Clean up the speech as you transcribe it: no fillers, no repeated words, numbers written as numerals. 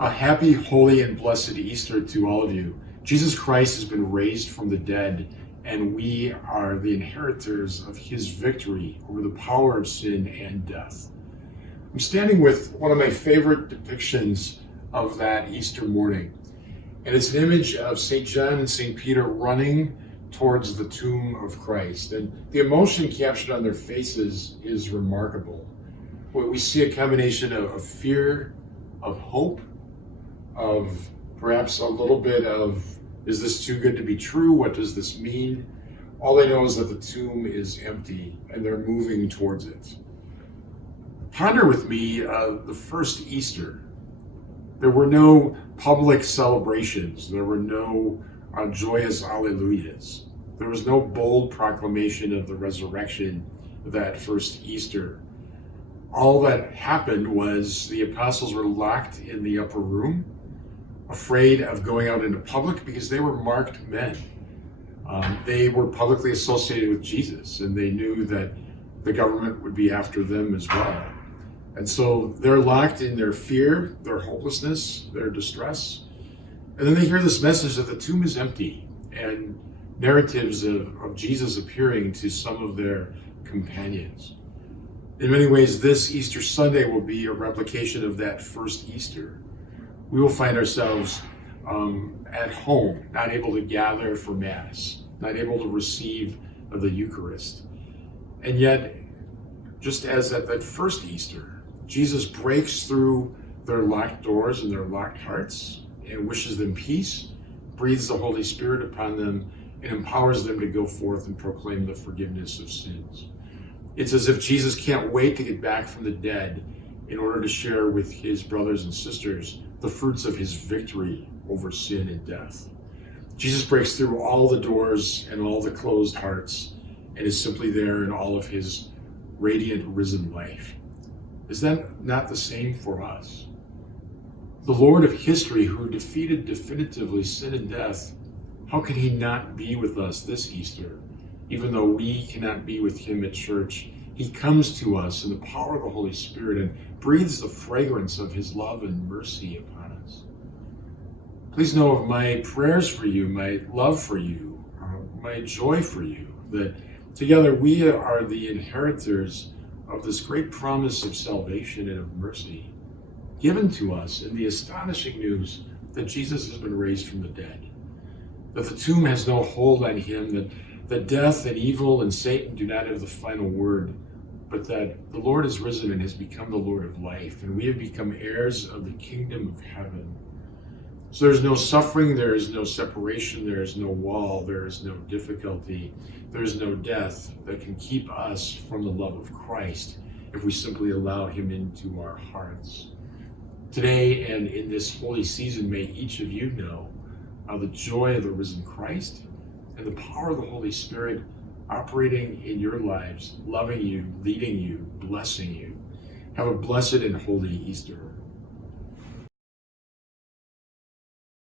A happy, holy, and blessed Easter to all of you. Jesus Christ has been raised from the dead, and we are the inheritors of his victory over the power of sin and death. I'm standing with one of my favorite depictions of that Easter morning, and it's an image of St. John and St. Peter running towards the tomb of Christ. And the emotion captured on their faces is remarkable. We see a combination of fear, of hope, of perhaps a little bit of, is this too good to be true? What does this mean? All they know is that the tomb is empty and they're moving towards it. Ponder with me the first Easter. There were no public celebrations. There were no joyous alleluias. There was no bold proclamation of the resurrection that first Easter. All that happened was the apostles were locked in the upper room, afraid of going out into public because they were marked men. They were publicly associated with Jesus, and they knew that the government would be after them as well. And so they're locked in their fear, their hopelessness, their distress. And then they hear this message that the tomb is empty, and narratives of Jesus appearing to some of their companions. In many ways, this Easter Sunday will be a replication of that first Easter. We will find ourselves at home, not able to gather for Mass, not able to receive the Eucharist. And yet, just as at that first Easter, Jesus breaks through their locked doors and their locked hearts and wishes them peace, breathes the Holy Spirit upon them, and empowers them to go forth and proclaim the forgiveness of sins. It's as if Jesus can't wait to get back from the dead in order to share with his brothers and sisters the fruits of his victory over sin and death. Jesus breaks through all the doors and all the closed hearts and is simply there in all of his radiant risen life. Is that not the same for us? The Lord of history, who defeated definitively sin and death, how can he not be with us this Easter? Even though we cannot be with him at church, he comes to us in the power of the Holy Spirit and breathes the fragrance of his love and mercy upon us. Please know of my prayers for you, my love for you, my joy for you, that together we are the inheritors of this great promise of salvation and of mercy given to us in the astonishing news that Jesus has been raised from the dead, that the tomb has no hold on him, that death and evil and Satan do not have the final word, but that the Lord is risen and has become the Lord of life, and we have become heirs of the kingdom of heaven. So there's no suffering, there is no separation, there is no wall, there is no difficulty, there is no death that can keep us from the love of Christ if we simply allow him into our hearts. Today and in this holy season, may each of you know the joy of the risen Christ and the power of the Holy Spirit operating in your lives, loving you, leading you, blessing you. Have a blessed and holy Easter.